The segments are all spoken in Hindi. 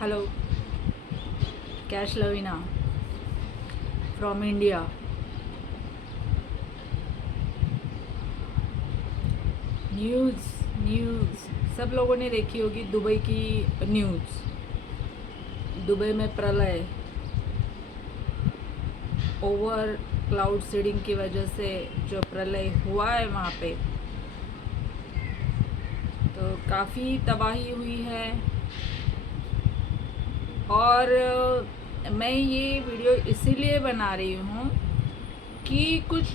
Hello, Cash Lavina from India. News सब लोगों ने देखी होगी दुबई की न्यूज़। दुबई में प्रलय, ओवर क्लाउड सीडिंग की वजह से जो प्रलय हुआ है वहाँ पे, तो काफ़ी तबाही हुई है। और मैं ये वीडियो इसीलिए बना रही हूँ कि कुछ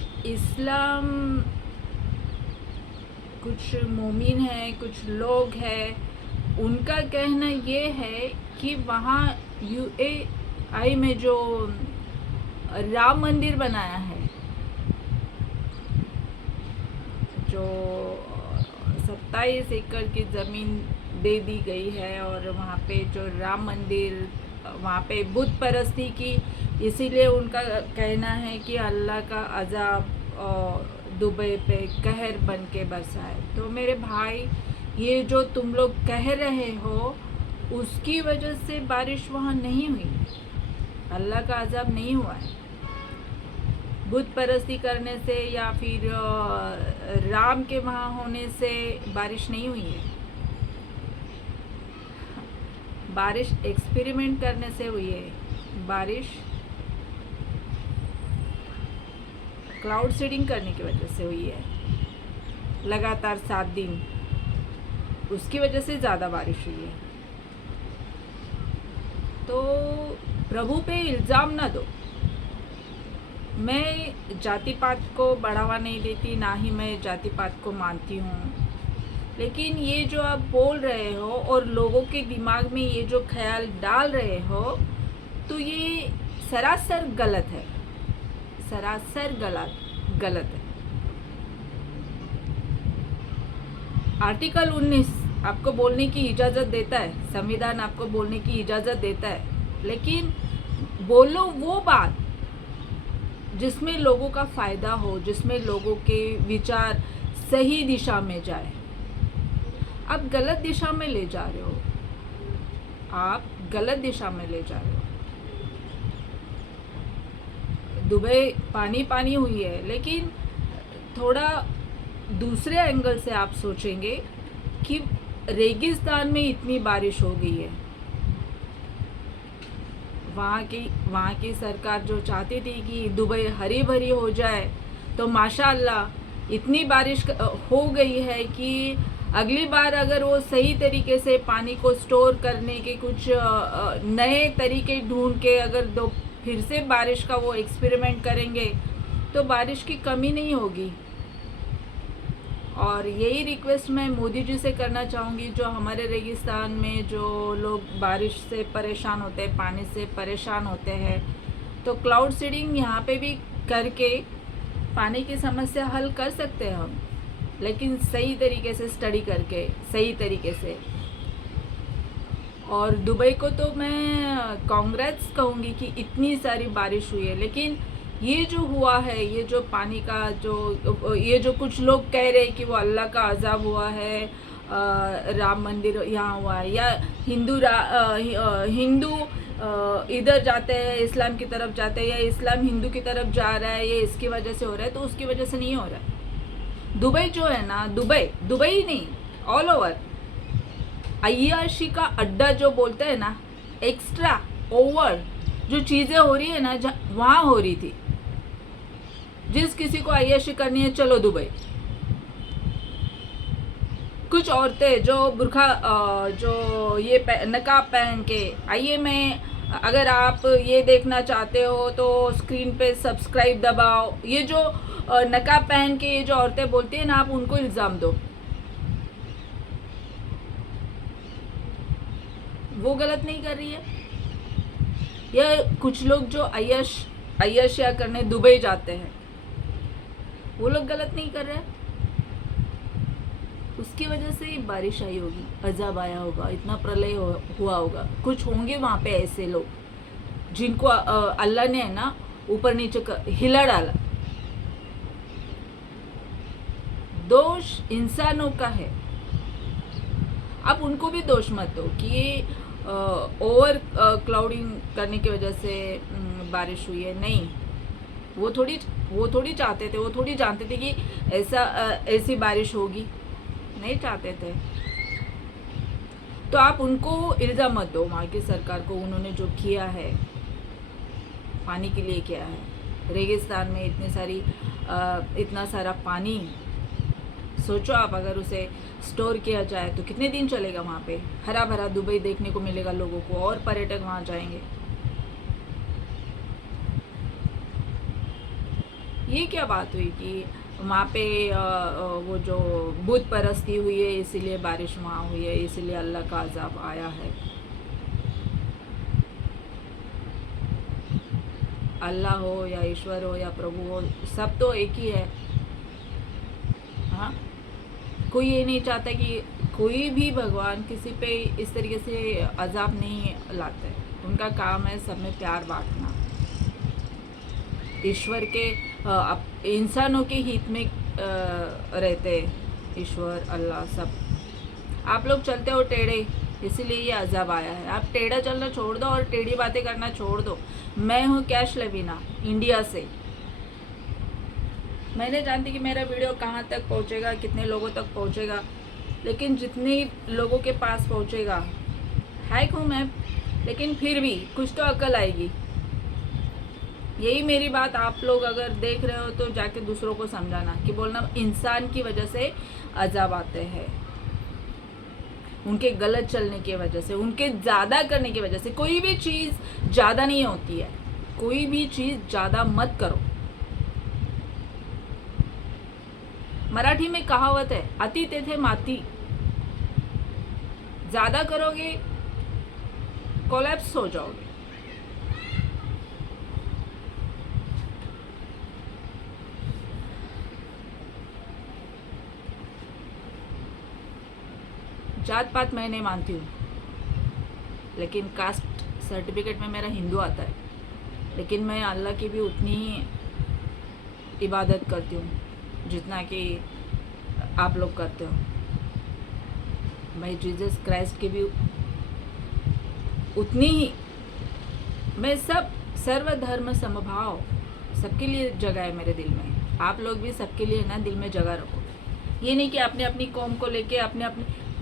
मोमिन हैं, कुछ लोग हैं, उनका कहना ये है कि वहाँ यूएई में जो राम मंदिर बनाया है, जो 27 एकड़ की ज़मीन दे दी गई है, और वहाँ पे जो राम मंदिर, वहाँ पे बुत परस्ती की, इसीलिए उनका कहना है कि अल्लाह का अज़ाब दुबई पे कहर बन के बरसा है। तो मेरे भाई, ये जो तुम लोग कह रहे हो उसकी वजह से बारिश वहाँ नहीं हुई, अल्लाह का अज़ाब नहीं हुआ है। बुत परस्ती करने से या फिर राम के वहाँ होने से बारिश नहीं हुई है। बारिश एक्सपेरिमेंट करने से हुई है। बारिश क्लाउड सीडिंग करने की वजह से हुई है, लगातार 7 दिन, उसकी वजह से ज़्यादा बारिश हुई है। तो प्रभु पे इल्ज़ाम ना दो। मैं जाति पात को बढ़ावा नहीं देती, ना ही मैं जाति पात को मानती हूँ, लेकिन ये जो आप बोल रहे हो और लोगों के दिमाग में ये जो ख्याल डाल रहे हो, तो ये सरासर गलत है, सरासर गलत है। आर्टिकल 19 आपको बोलने की इजाज़त देता है, संविधान आपको बोलने की इजाज़त देता है, लेकिन बोलो वो बात जिसमें लोगों का फ़ायदा हो, जिसमें लोगों के विचार सही दिशा में जाए। आप गलत दिशा में ले जा रहे हो, आप गलत दिशा में ले जा रहे हो। दुबई पानी पानी हुई है, लेकिन थोड़ा दूसरे एंगल से आप सोचेंगे कि रेगिस्तान में इतनी बारिश हो गई है। वहाँ की सरकार जो चाहती थी कि दुबई हरी भरी हो जाए, तो माशाअल्लाह इतनी बारिश हो गई है कि अगली बार अगर वो सही तरीके से पानी को स्टोर करने के कुछ नए तरीके ढूंढ के अगर फिर से बारिश का वो एक्सपेरिमेंट करेंगे, तो बारिश की कमी नहीं होगी। और यही रिक्वेस्ट मैं मोदी जी से करना चाहूँगी, जो हमारे रेगिस्तान में जो लोग बारिश से परेशान होते हैं, पानी से परेशान होते हैं, तो क्लाउड सीडिंग यहाँ पे भी करके पानी की समस्या हल कर सकते हैं हम, लेकिन सही तरीके से स्टडी करके, सही तरीके से। और दुबई को तो मैं कांग्रेस कहूँगी कि इतनी सारी बारिश हुई है, लेकिन ये जो हुआ है, ये जो पानी का ये जो कुछ लोग कह रहे हैं कि वो अल्लाह का अज़ाब हुआ है, राम मंदिर यहाँ हुआ है, या हिंदू इधर जाते हैं, इस्लाम की तरफ जाते हैं, या इस्लाम हिंदू की तरफ जा रहा है, ये इसकी वजह से हो रहा है, तो उसकी वजह से नहीं हो रहा है। दुबई जो है ना, दुबई ही नहीं, ऑल ओवर अय्याशी का अड्डा जो बोलते हैं ना, एक्स्ट्रा ओवर जो चीज़ें हो रही है ना, वहाँ हो रही थी। जिस किसी को अय्याशी करनी है, चलो दुबई। कुछ औरतें जो बुर्खा जो ये नकाब पहन के, आइए, मैं अगर आप ये देखना चाहते हो तो स्क्रीन पे सब्सक्राइब दबाओ, ये जो नकाब पहन के ये जो औरतें बोलती है ना, आप उनको इल्ज़ाम दो, वो गलत नहीं कर रही है। या कुछ लोग जो अय्याशिया करने दुबई जाते हैं, वो लोग गलत नहीं कर रहे हैं। उसकी वजह से ही बारिश आई होगी, अजाब आया होगा, इतना प्रलय हुआ होगा। कुछ होंगे वहाँ पे ऐसे लोग जिनको अल्लाह ने है ना ऊपर नीचे हिला डाला। दोष इंसानों का है, आप उनको भी दोष मत दो कि ओवर क्लाउडिंग करने की वजह से बारिश हुई है, नहीं। वो थोड़ी चाहते थे, वो थोड़ी जानते थे कि ऐसी बारिश होगी, नहीं चाहते थे। तो आप उनको इल्ज़ाम मत दो, वहाँ की सरकार को, उन्होंने जो किया है पानी के लिए किया है। रेगिस्तान में इतना सारा पानी, सोचो आप अगर उसे स्टोर किया जाए तो कितने दिन चलेगा वहाँ पे। हरा भरा दुबई देखने को मिलेगा लोगों को, और पर्यटक वहाँ जाएंगे। ये क्या बात हुई कि वहाँ पे वो जो बुत परस्ती हुई है इसीलिए बारिश वहाँ हुई है, इसीलिए अल्लाह का अजाब आया है। अल्लाह हो या ईश्वर हो या प्रभु हो, सब तो एक ही है। हाँ, कोई ये नहीं चाहता कि कोई भी भगवान किसी पे इस तरीके से अजाब नहीं लाते। उनका काम है सब में प्यार बांटना। ईश्वर के इंसानों के हित में रहते ईश्वर अल्लाह सब। आप लोग चलते हो टेढ़े, इसीलिए ये अजाब आया है। आप टेढ़ा चलना छोड़ दो और टेढ़ी बातें करना छोड़ दो। मैं हूँ कैश लवीना, इंडिया से। मैं नहीं जानती कि मेरा वीडियो कहाँ तक पहुँचेगा, कितने लोगों तक पहुँचेगा, लेकिन जितने लोगों के पास पहुँचेगा, हैक हूँ मैं, लेकिन फिर भी कुछ तो अकल आएगी। यही मेरी बात, आप लोग अगर देख रहे हो तो जाके दूसरों को समझाना कि बोलना इंसान की वजह से अजाब आते हैं, उनके गलत चलने की वजह से, उनके ज़्यादा करने की वजह से। कोई भी चीज़ ज़्यादा नहीं होती है, कोई भी चीज़ ज़्यादा मत करो। मराठी में कहावत है, अति तेथे माती। ज़्यादा करोगे कोलैप्स हो जाओगे। जात पात मैं नहीं मानती हूँ, लेकिन कास्ट सर्टिफिकेट में मेरा हिंदू आता है। लेकिन मैं अल्लाह की भी उतनी ही इबादत करती हूँ जितना कि आप लोग करते हो। मैं जीसस क्राइस्ट की भी उतनी ही। मैं सर्वधर्म समभाव, सबके लिए जगह है मेरे दिल में। आप लोग भी सबके लिए ना दिल में जगह रखो। ये नहीं कि अपने अपनी कौम को लेके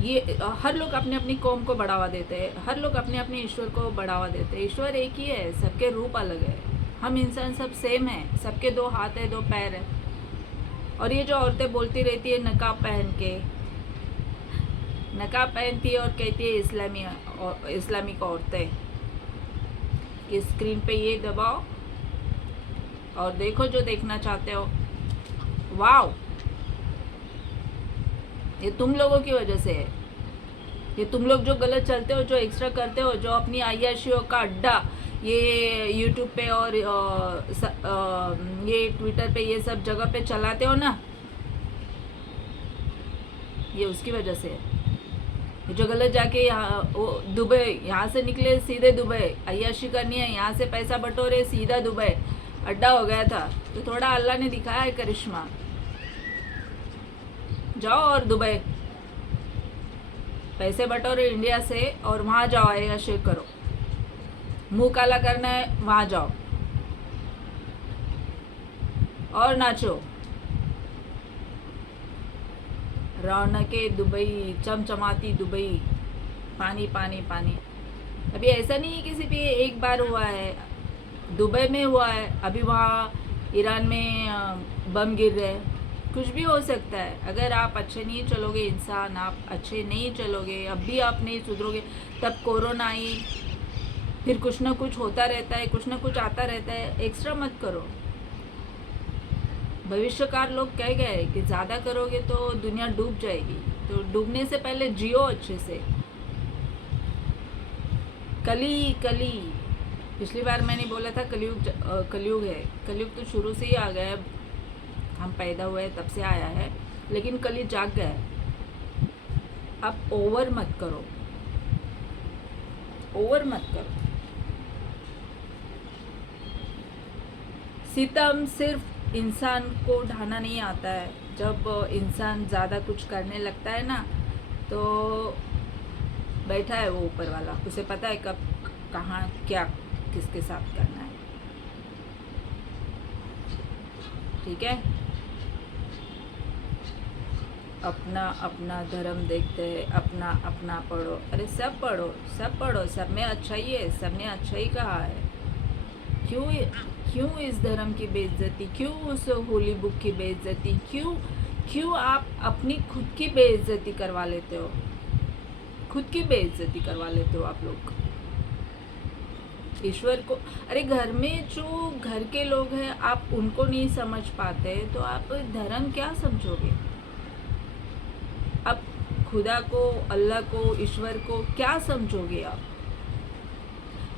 ये हर लोग अपने अपनी कौम को बढ़ावा देते हैं, हर लोग अपने अपने ईश्वर को बढ़ावा देते हैं। ईश्वर एक ही है, सबके रूप अलग है। हम इंसान सब सेम हैं, सबके 2 हाथ है, 2 पैर है। और ये जो औरतें बोलती रहती है नकाब पहनती है और कहती है इस्लामिक औरतें, कि स्क्रीन पे ये दबाओ और देखो जो देखना चाहते हो। वाओ, ये तुम लोगों की वजह से है। ये तुम लोग जो गलत चलते हो, जो एक्स्ट्रा करते हो, जो अपनी अय्याशियों का अड्डा ये यूट्यूब पे और ये ट्विटर पे, ये सब जगह पे चलाते हो ना, ये उसकी वजह से है। ये जो गलत जाके वो दुबई, यहाँ से निकले सीधे दुबई, अय्याशी करनी है, यहाँ से पैसा बटोरे सीधा दुबई, अड्डा हो गया था। तो थोड़ा अल्लाह ने दिखाया है करिश्मा। जाओ और दुबई पैसे बटोरे इंडिया से, और वहाँ जाओ अय्याशी करो। मुंह काला करना है, वहाँ जाओ और नाचो। रौनके दुबई, चमचमाती दुबई, पानी पानी पानी। अभी ऐसा नहीं है किसी पे एक बार हुआ है, दुबई में हुआ है, अभी वहाँ ईरान में बम गिर रहे हैं। कुछ भी हो सकता है। अगर आप अच्छे नहीं चलोगे, इंसान आप अच्छे नहीं चलोगे, अब भी आप नहीं सुधरोगे, तब कोरोना आई, फिर कुछ ना कुछ होता रहता है, कुछ ना कुछ आता रहता है। एक्स्ट्रा मत करो। भविष्यकार लोग कह गए कि ज़्यादा करोगे तो दुनिया डूब जाएगी, तो डूबने से पहले जियो अच्छे से। कली पिछली बार मैंने बोला था कलयुग है। कलयुग तो शुरू से ही आ गया है, हम पैदा हुए तब से आया है, लेकिन कली जाग गया है। अब ओवर मत करो। सितम सिर्फ इंसान को ढाना नहीं आता है। जब इंसान ज़्यादा कुछ करने लगता है ना, तो बैठा है वो ऊपर वाला, उसे पता है कब कहाँ क्या किसके साथ करना है। ठीक है, अपना अपना धर्म देखते हैं, अपना अपना पढ़ो। अरे सब पढ़ो, सब पढ़ो, सब में अच्छा ही है, सब ने अच्छा ही कहा है। क्यों क्यों इस धर्म की बेइज्जती, क्यों उस होली बुक की बेइज्जती, क्यों क्यों आप अपनी खुद की बेइज्जती करवा लेते हो, खुद की बेइज्जती करवा लेते हो आप लोग ईश्वर को। अरे घर में जो घर के लोग हैं आप उनको नहीं समझ पाते तो आप धर्म क्या समझोगे? आप खुदा को, अल्लाह को, ईश्वर को क्या समझोगे आप,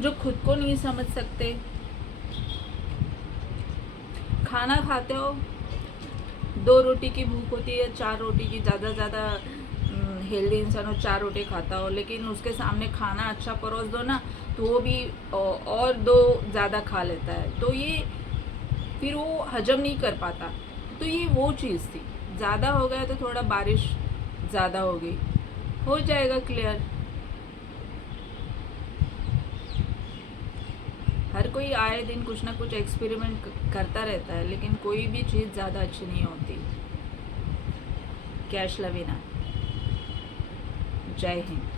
जो खुद को नहीं समझ सकते? खाना खाते हो, 2 रोटी की भूख होती है, 4 रोटी की, ज़्यादा हेल्दी इंसान हो 4 रोटी खाता हो, लेकिन उसके सामने खाना अच्छा परोस दो ना तो वो भी और 2 ज़्यादा खा लेता है, तो ये फिर वो हजम नहीं कर पाता। तो ये वो चीज़ थी, ज़्यादा हो गया तो थोड़ा बारिश ज़्यादा हो गई, हो जाएगा क्लियर। हर कोई आए दिन कुछ ना कुछ एक्सपेरिमेंट करता रहता है, लेकिन कोई भी चीज़ ज़्यादा अच्छी नहीं होती। कैश लवीना, जय हिंद।